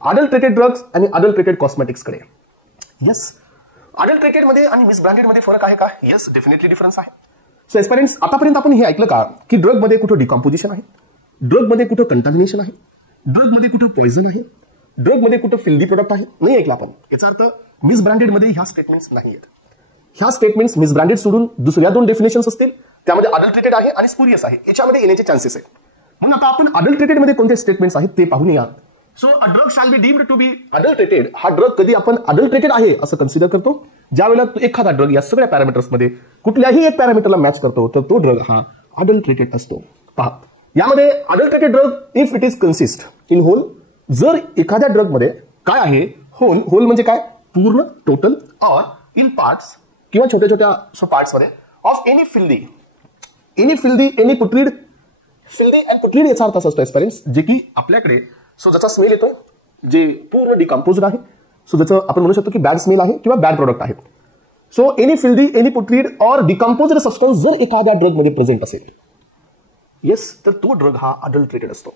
Adulterated drugs आणि adulterated कॉस्मेटिक्सकडे. Yes, adulterated मध्ये आणि मिसब्रँडेड मध्ये फरक आहे का? येस, डेफिनेटली डिफरन्स आहे. सो एस्पिरंट्स, आतापर्यंत आपण हे ऐकलं का की ड्रग मध्ये कुठं डिकॉम्पोजिशन आहे, ड्रग मध्ये कुठं कंटामिनेशन आहे, ड्रग मध्ये कुठं पॉइझन आहे, ड्रग मध्ये कुठं फिल्दी प्रोडक्ट आहे? नाही ऐकलं आपण. याचा अर्थ मिसब्रँडेड मध्ये ह्या स्टेटमेंट्स नाही आहेत. ह्या स्टेटमेंट्स मिसब्रँडेड सोडून दुसऱ्या 2 डेफिनेशन्स असतील, त्यामध्ये अडल्ट्रेटेड आहे आणि स्पुरियस आहे, याच्यामध्ये येण्याचे चान्सेस आहेत. म्हणून आता आपण अडल्ट्रेटेड मध्ये कोणते स्टेटमेंट्स आहेत ते पाहूया. So a drug shall be deemed to be adulterated. हा ड्रग कधी आपण अडल्ट्रेटेड आहे असं कन्सिडर करतो ज्यावेळेला एखादा ड्रग या सगळ्या पॅरामीटर्समध्ये कुठल्याही एक पॅरामीटरला मॅच करतो, तर तो ड्रग हा अडल्ट्रेटेड असतो. पहा, यामध्ये adulterated drug if it is consist in whole. जर एखाद्या ड्रग मध्ये काय आहे, होल, होल म्हणजे काय, पूर्ण, टोटल, और इन पार्ट्स किंवा छोट्या छोट्या पार्ट्स मध्ये of any filthy, any putrid, filthy and putrid याचा अर्थ असा असतो एस्पिरंट्स, जे की आपल्याकडे सो ज्याचा स्मेल येतोय, जे पूर्ण डिकम्पोज्ड आहे, सो ज्याचं आपण म्हणू शकतो की बॅड स्मेल आहे किंवा बॅड प्रोडक्ट आहे. सो एनी फिल्दी, एनी पुट्रीड और डिकम्पोज्ड सबस्टन्स जर एखाद्या ड्रग मध्ये प्रेझेंट असेल, येस, तर तो ड्रग हा अडल्ट्रेटेड असतो.